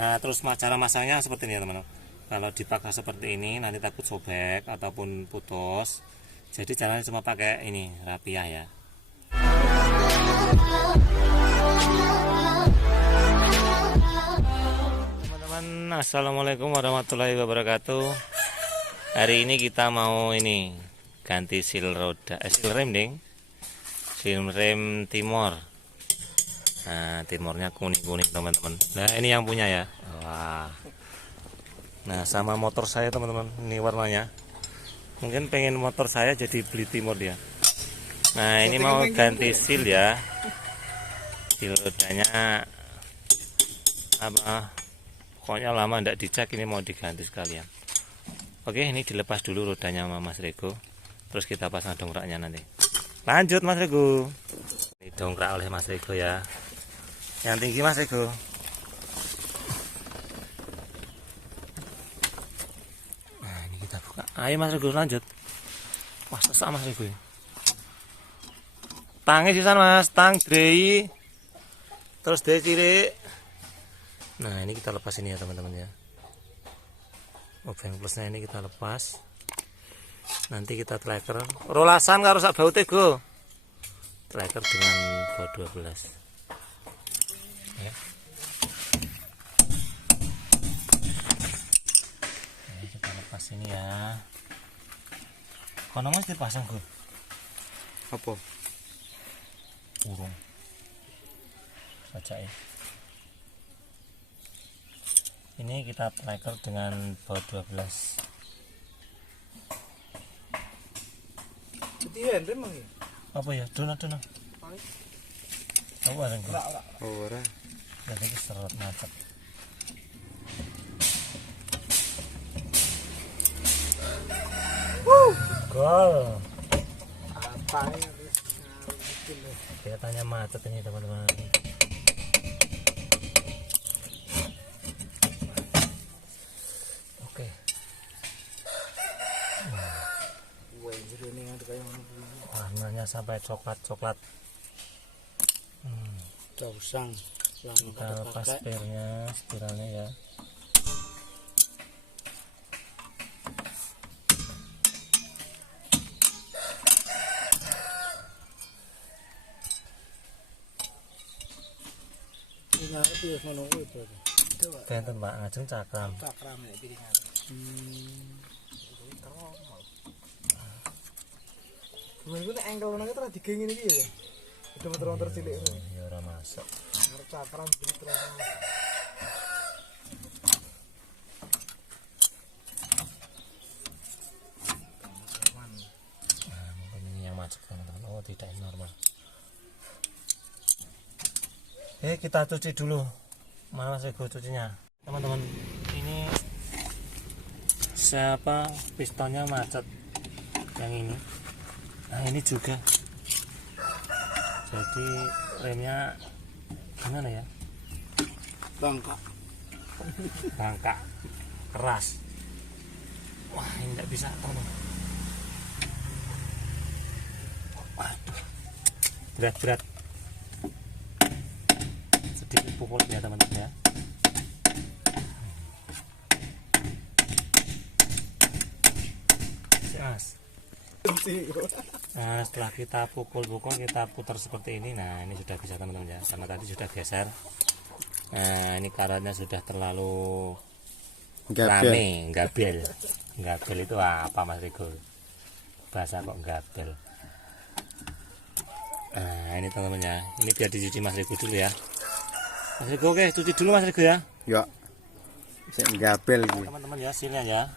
Nah, terus cara masangnya seperti ini ya teman-teman. Kalau dipaksa seperti ini nanti takut sobek ataupun putus. Jadi caranya cuma pakai ini rapiah ya. Teman-teman, assalamualaikum warahmatullahi wabarakatuh. Hari ini kita mau ini ganti seal roda, seal rem ding, seal rem timor. Nah, timornya kuning-kuning teman-teman. Nah, ini yang punya ya. Wah. Nah, sama motor saya teman-teman, ini warnanya. Mungkin pengen motor saya jadi beli timor dia. Nah, ini mau ganti seal ya. Seal rodanya apa? Pokoknya lama ndak dicek, ini mau diganti sekalian. Oke, ini dilepas dulu rodanya sama Mas Rego. Terus kita pasang dongkraknya nanti. Lanjut Mas Rego. Ini dongkrak oleh Mas Rego ya. Yang tinggi Mas Rego. Nah, ini kita buka. Ayo Mas Rego lanjut. Wah, sesak Mas Rego. Tangnya sisan Mas, tang drei. Terus drei cilik. Nah, ini kita lepas ini ya teman-teman ya. Obeng plusnya ini kita lepas. Nanti kita tracker. Rolasan karo sak baute go. Tracker dengan baut 12. Ya. Ini kita lepas ini ya. Kono Mas dipasang go. Apa? Urung. Baca ya. Ini kita tracker dengan baut 12. Jadi rem lagi. Apa ya? Dona. Apa ada enggak? Ora. Jadi seret macet. Gol. Apa ini? Kelihatannya macet ini teman-teman. Oke. Warnanya sampai coklat-coklat. Udah usang. Kita lepas spiralnya ya. Ganten Pak, ngajeng cakram. Cakram ya piringan. Gue nek angle nang terus digeng ngene iki ya. Udah motor-motor cilik ngono. Ya ora masuk. Arep cakram jadi terus. Nah, mungkin ini yang macet teman-teman. Oh, tidak normal. Kita cuci dulu. Mana Mas Rego cucinya? Teman-teman, ini siapa pistonnya macet yang ini. Nah, ini juga. Jadi remnya gimana ya? Bangka keras. Wah, ini tidak bisa tolong. Waduh, berat. Sedikit pukul ya teman-teman ya. Mas. Nah, setelah kita pukul-pukul, kita putar seperti ini. Nah, ini sudah bisa teman-teman ya, karena tadi sudah geser. Nah, ini karetnya sudah terlalu rame, gabel itu apa Mas Rego? Bahasa kok gabel. Nah, ini teman-teman ya, ini biar dicuci Mas Rego dulu ya. Mas Rego, oke, cuci dulu Mas Rego ya. Ya. Saya gabel iki. Teman-teman ya, silnya ya.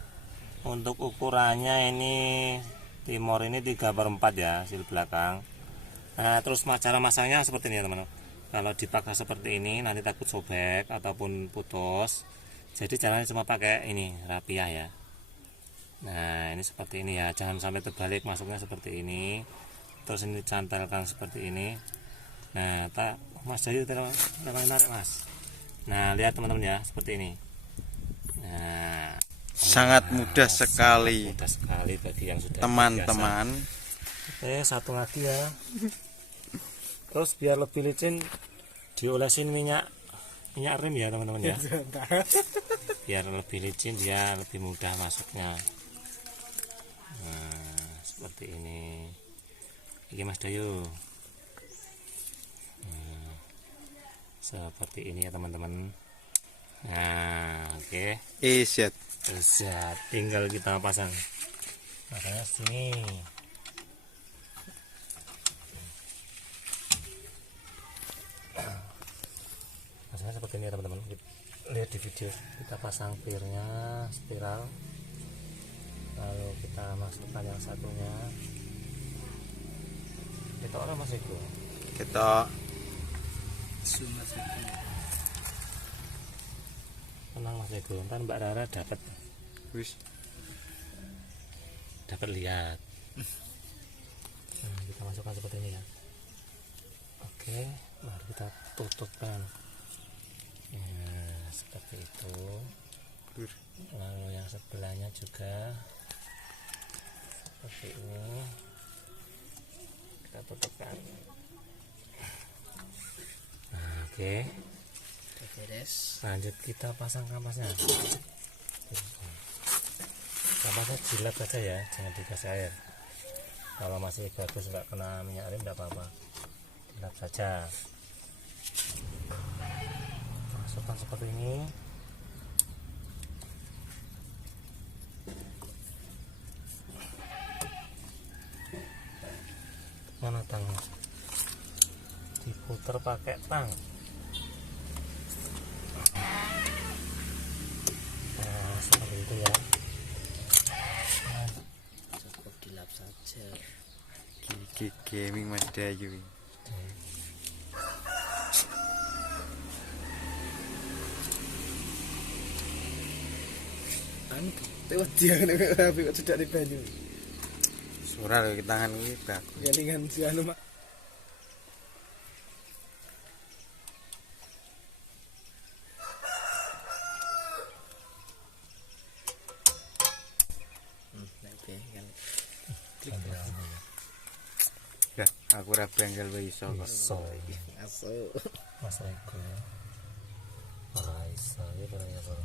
Untuk ukurannya ini timor ini 3/4 ya, sil belakang. Nah, terus cara masangnya seperti ini ya teman-teman. Kalau dipaksa seperti ini nanti takut sobek ataupun putus. Jadi caranya cuma pakai ini rapiah ya. Nah, ini seperti ini ya, jangan sampai terbalik, masuknya seperti ini. Terus ini cantelkan seperti ini. Nah, Mas Jayu narik Mas. Nah, lihat teman-teman ya, seperti ini. Nah, Sangat mudah sekali. Mudah sekali bagi yang sudah Teman-teman. Oke, satu lagi ya. Terus biar lebih licin diolesin minyak minyak rem ya teman-teman ya, Sebentar. biar lebih licin dia lebih mudah masuknya. Nah seperti ini Mas Dayu. Nah, seperti ini ya teman-teman. Nah oke. Siap. Siap, tinggal kita pasang. Makanya sini. Masanya seperti ini ya teman-teman. Lihat di video, kita pasang pirnya spiral. Lalu kita masukkan yang satunya. Kita orang masih go. Kita Tenang Mas Ego, ntar Mbak Rara wis dapat lihat. Nah, kita masukkan seperti ini ya. Oke, mari kita tutupkan. Ya, seperti itu. Lalu yang sebelahnya juga seperti ini. Kita tutupkan. Nah, oke. Lanjut kita pasang kampasnya. Kampasnya jilap saja ya, jangan dikasih air. Kalau masih bagus nggak kena minyak rem nggak apa-apa, jilap saja. Masukkan seperti ini. Mana tangnya? Diputer pakai tang. Nah seperti itu ya. Cukup dilap saja. gigi gaming Mas Dayu. Anu, lewat dia kan tapi kok cedak di banyu. Surah lho tangan iki bagus. Ya dengan si anu mak. Dah, aku ora bengkel wae iso kok. Iso Masuk. Mas Eko ya. Ora iso ya barang ya Bro.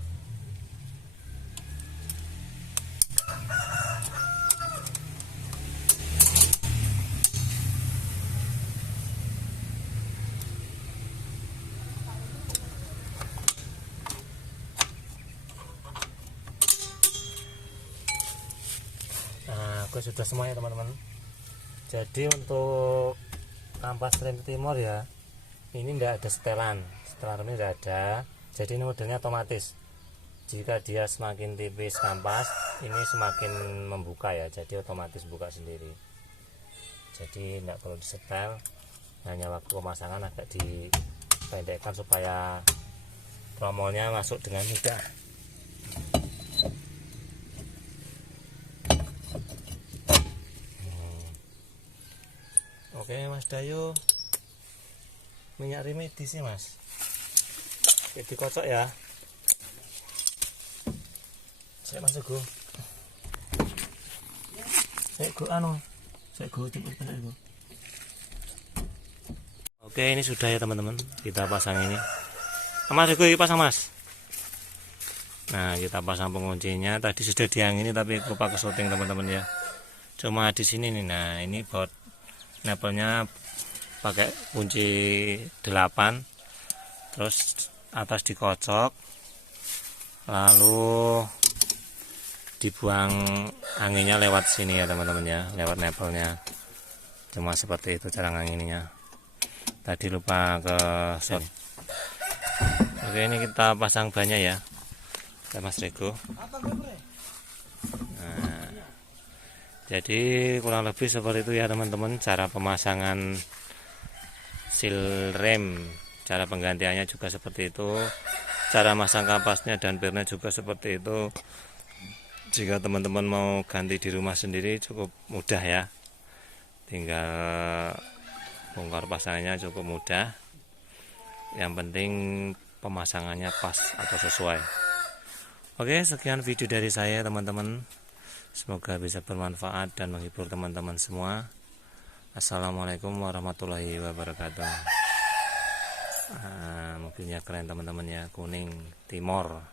Nah, aku sudah semua ya teman-teman. Jadi untuk kampas rem timur ya, ini tidak ada setelan remnya tidak ada. Jadi ini modelnya otomatis. Jika dia semakin tipis kampas, ini semakin membuka ya, jadi otomatis buka sendiri. Jadi tidak perlu disetel, hanya waktu pemasangan agak dipendekkan supaya tromolnya masuk dengan mudah. Oke Mas Dayu, minyak remedi sih Mas, dikocok ya. Saya masuk go. Saya go saya go cepet go. Oke ini sudah ya teman-teman, kita pasang ini. Mas Ego ini pasang Mas. Nah kita pasang penguncinya, tadi sudah diangini tapi lupa ke syuting teman-teman ya. Cuma di sini nih, nah ini buat nepelnya pakai kunci 8, terus atas dikocok, lalu dibuang anginnya lewat sini ya teman-teman ya, lewat nepelnya. Cuma seperti itu cara nganginnya, tadi lupa ke sini. Oke ini kita pasang banyak ya Mas Rego. Nah, jadi kurang lebih seperti itu ya teman-teman, cara pemasangan seal rem, cara penggantiannya juga seperti itu, cara masang kampasnya dan pirnya juga seperti itu. Jika teman-teman mau ganti di rumah sendiri cukup mudah ya, tinggal bongkar pasangnya cukup mudah, yang penting pemasangannya pas atau sesuai. Oke, sekian video dari saya teman-teman. Semoga bisa bermanfaat dan menghibur teman-teman semua. Assalamualaikum warahmatullahi wabarakatuh. Mobilnya keren teman-teman ya, kuning timor.